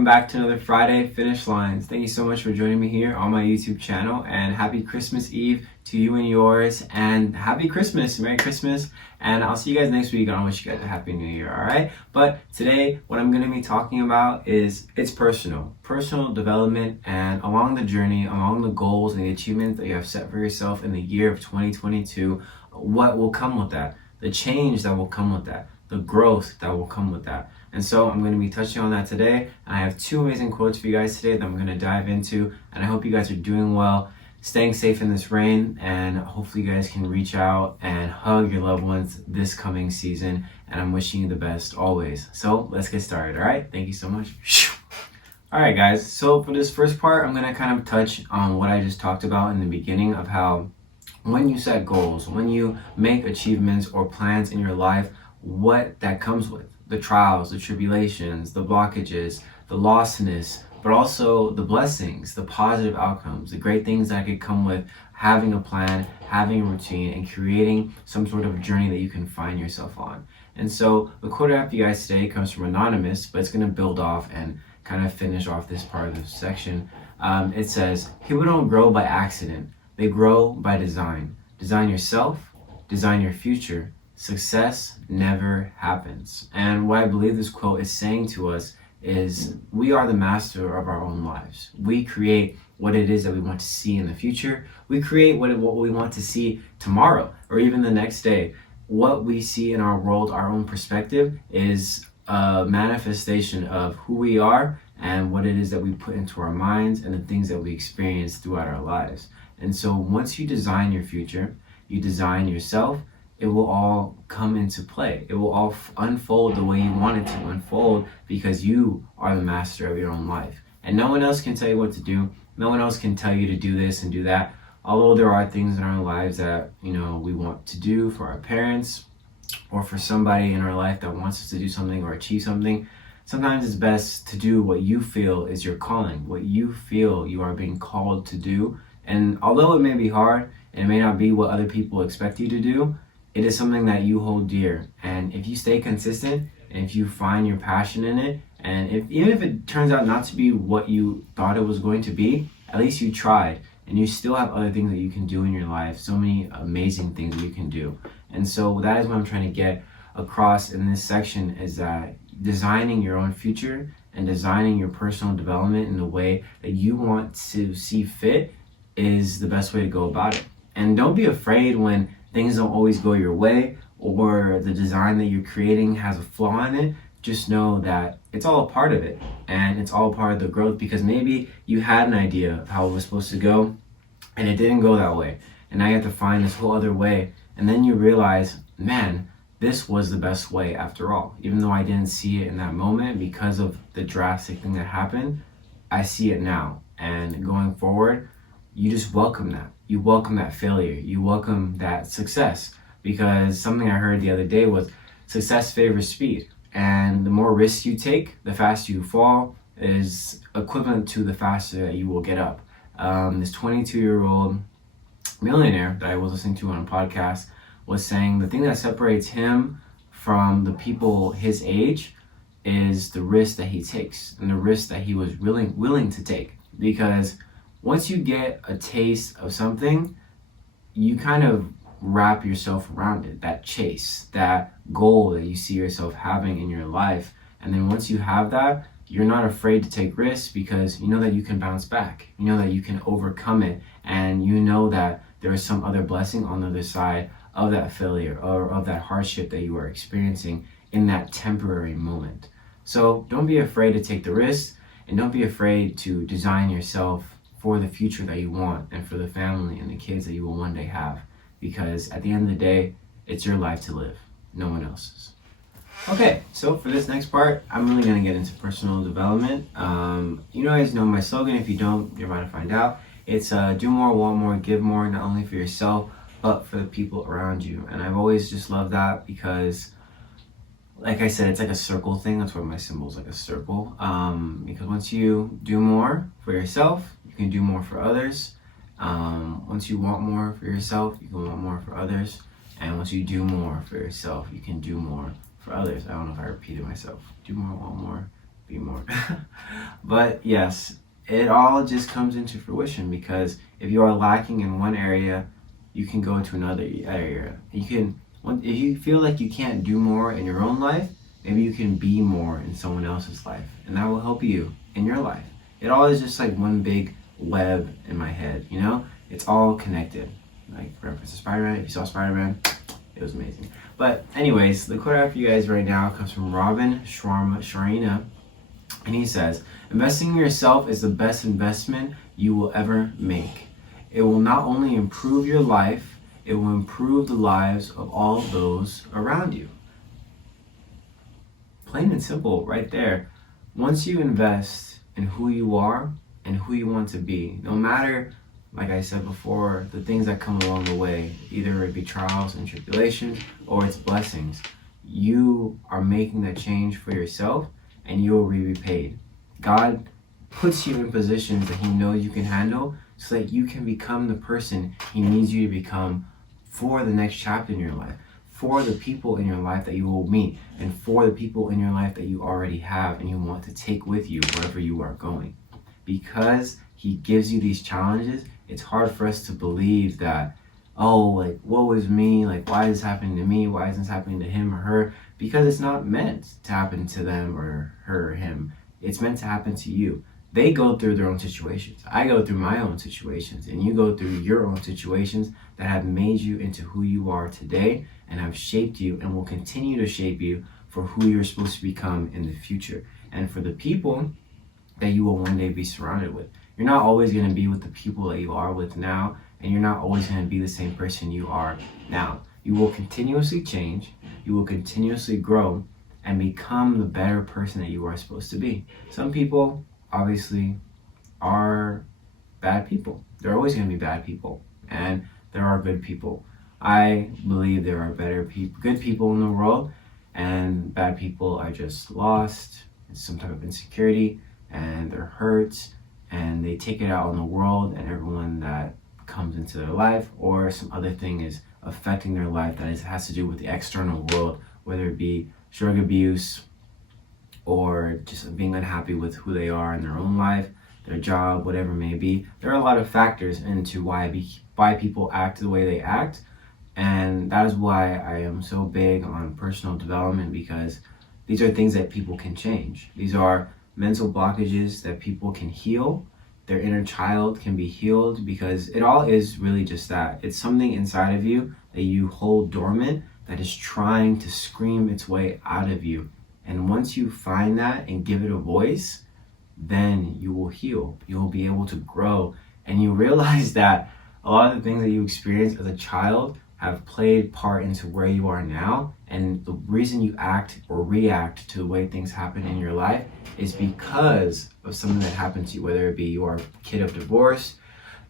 welcome back to another Friday Finish Lines. Thank you so much for joining me here on my YouTube channel, and happy Christmas Eve to you and yours, and happy Christmas, Merry Christmas, and I'll see you guys next week. I wish you guys a Happy New Year, alright? But today, what I'm going to be talking about is, it's personal development, and along the journey, along the goals and the achievements that you have set for yourself in the year of 2022, what will come with that, the change that will come with that, the growth that will come with that. And so I'm going to be touching on that today. And I have two amazing quotes for you guys today that I'm going to dive into. And I hope you guys are doing well, staying safe in this rain, and hopefully you guys can reach out and hug your loved ones this coming season. And I'm wishing you the best always. So let's get started, all right? Thank you so much. All right, guys. So for this first part, I'm going to kind of touch on what I just talked about in the beginning of how when you set goals, when you make achievements or plans in your life, what that comes with. The trials, the tribulations, the blockages, the lostness, but also the blessings, the positive outcomes, the great things that could come with having a plan, having a routine, and creating some sort of journey that you can find yourself on. And so the quote I have for you guys today comes from Anonymous, but it's going to build off and kind of finish off this part of the section. It says, "People don't grow by accident. They grow by design. Design yourself, design your future. Success never happens." And what I believe this quote is saying to us is we are the master of our own lives. We create what it is that we want to see in the future. We create what we want to see tomorrow or even the next day. What we see in our world, our own perspective, is a manifestation of who we are and what it is that we put into our minds and the things that we experience throughout our lives. And so once you design your future, you design yourself, it will all come into play. It will all unfold the way you want it to unfold because you are the master of your own life. And no one else can tell you what to do. No one else can tell you to do this and do that. Although there are things in our lives that, we want to do for our parents or for somebody in our life that wants us to do something or achieve something, sometimes it's best to do what you feel is your calling, what you feel you are being called to do. And although it may be hard and it may not be what other people expect you to do, it is something that you hold dear. And if you stay consistent and if you find your passion in it, and even if it turns out not to be what you thought it was going to be, at least you tried, and you still have other things that you can do in your life, so many amazing things that you can do. And so that is what I'm trying to get across in this section, is that designing your own future and designing your personal development in the way that you want to see fit is the best way to go about it. And don't be afraid when things don't always go your way or the design that you're creating has a flaw in it. Just know that it's all a part of it and it's all part of the growth, because maybe you had an idea of how it was supposed to go and it didn't go that way. And now you have to find this whole other way. And then you realize, man, this was the best way after all. Even though I didn't see it in that moment because of the drastic thing that happened, I see it now. And going forward, you just welcome that. You welcome that failure. You welcome that success, because something I heard the other day was success favors speed. And the more risks you take, the faster you fall is equivalent to the faster that you will get up. This 22-year-old millionaire that I was listening to on a podcast was saying the thing that separates him from the people his age is the risk that he takes and the risk that he was willing to take. Because once you get a taste of something, you kind of wrap yourself around it, that chase, that goal that you see yourself having in your life. And then once you have that, you're not afraid to take risks because you know that you can bounce back. You know that you can overcome it. And you know that there is some other blessing on the other side of that failure or of that hardship that you are experiencing in that temporary moment. So don't be afraid to take the risks, and don't be afraid to design yourself for the future that you want and for the family and the kids that you will one day have. Because at the end of the day, it's your life to live, no one else's. Okay, so for this next part, I'm really going to get into personal development. You guys know my slogan. If you don't, you're about to find out. It's do more, want more, give more, not only for yourself, but for the people around you. And I've always just loved that because, like I said, it's like a circle thing. That's why my symbol is like a circle. Because once you do more for yourself, you can do more for others. Once you want more for yourself, you can want more for others. And once you do more for yourself, you can do more for others. I don't know if I repeated myself. Do more, want more, be more. But yes, it all just comes into fruition, because if you are lacking in one area, you can go to another area. If you feel like you can't do more in your own life, maybe you can be more in someone else's life, and that will help you in your life. It all is just like one big web in my head, you know? It's all connected. Like, for reference to Spider-Man, if you saw Spider-Man, it was amazing. But anyways, the quote I have for you guys right now comes from Robin Sharma, and he says, "Investing in yourself is the best investment you will ever make. It will not only improve your life, it will improve the lives of all those around you." Plain and simple right there. Once you invest in who you are and who you want to be, no matter, like I said before, the things that come along the way, either it be trials and tribulations or it's blessings, you are making that change for yourself and you will be repaid. God puts you in positions that He knows you can handle so that you can become the person He needs you to become for the next chapter in your life, for the people in your life that you will meet, and for the people in your life that you already have and you want to take with you wherever you are going. Because He gives you these challenges, it's hard for us to believe that, oh, like, woe is me, like, why is this happening to me? Why isn't this happening to him or her? Because it's not meant to happen to them or her or him. It's meant to happen to you. They go through their own situations. I go through my own situations, and you go through your own situations that have made you into who you are today and have shaped you and will continue to shape you for who you're supposed to become in the future, and for the people that you will one day be surrounded with. You're not always going to be with the people that you are with now, and you're not always going to be the same person you are now. You will continuously change, you will continuously grow, and become the better person that you are supposed to be. Some people obviously are bad people. There are always going to be bad people, and there are good people. I believe there are good people in the world, and bad people are just lost in some type of insecurity, and they're hurt, and they take it out on the world and everyone that comes into their life, or some other thing is affecting their life that has to do with the external world, whether it be drug abuse or just being unhappy with who they are in their own life, their job, whatever it may be. There are a lot of factors into why people act the way they act, and that is why I am so big on personal development, because these are things that people can change. These are mental blockages that people can heal. Their inner child can be healed, because it all is really just that. It's something inside of you that you hold dormant that is trying to scream its way out of you. And once you find that and give it a voice, then you will heal. You will be able to grow. And you realize that a lot of the things that you experienced as a child have played part into where you are now. And the reason you act or react to the way things happen in your life is because of something that happened to you, whether it be you are a kid of divorce,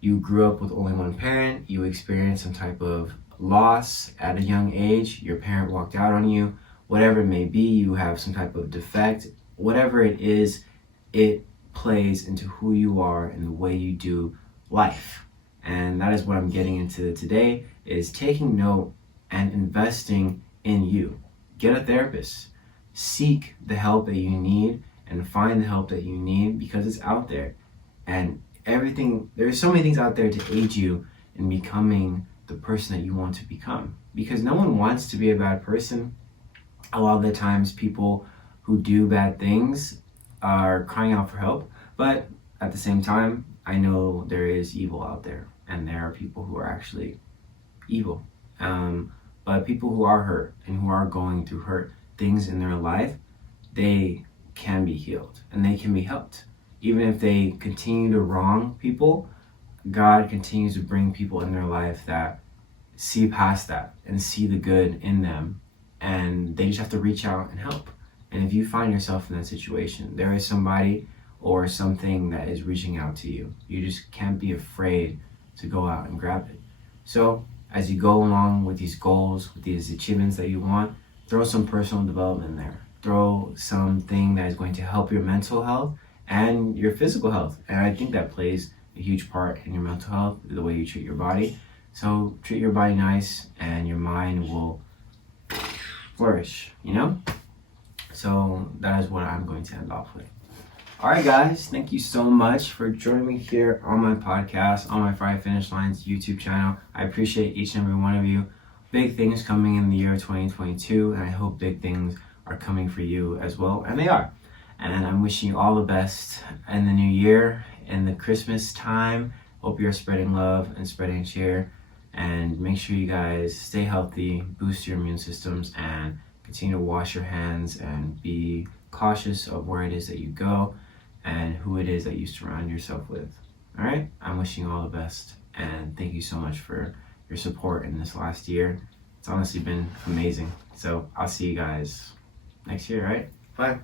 you grew up with only one parent, you experienced some type of loss at a young age, your parent walked out on you, whatever it may be, you have some type of defect, whatever it is, it plays into who you are and the way you do life. And that is what I'm getting into today, is taking note and investing in you. Get a therapist. Seek the help that you need and find the help that you need, because it's out there. And there's so many things out there to aid you in becoming the person that you want to become. Because no one wants to be a bad person. A lot of the times people who do bad things are crying out for help, but at the same time, I know there is evil out there, and there are people who are actually evil. But people who are hurt and who are going through hurt things in their life, they can be healed and they can be helped. Even if they continue to wrong people, God continues to bring people in their life that see past that and see the good in them, and they just have to reach out and help. And if you find yourself in that situation, there is somebody or something that is reaching out to you. You just can't be afraid to go out and grab it. So as you go along with these goals, with these achievements that you want, throw some personal development in there. Throw something that is going to help your mental health and your physical health. And I think that plays a huge part in your mental health, the way you treat your body. So treat your body nice and your mind will flourish, you know? So that is what I'm going to end off with. All right, guys, thank you so much for joining me here on my podcast, on my Friday Finish Lines YouTube channel. I appreciate each and every one of you. Big things coming in the year 2022, and I hope big things are coming for you as well, and they are. And I'm wishing you all the best in the new year, in the Christmas time. Hope you're spreading love and spreading cheer, and make sure you guys stay healthy, boost your immune systems, and continue to wash your hands and be cautious of where it is that you go and who it is that you surround yourself with. All right, I'm wishing you all the best, and thank you so much for your support in this last year. It's honestly been amazing. So I'll see you guys next year, right? Bye.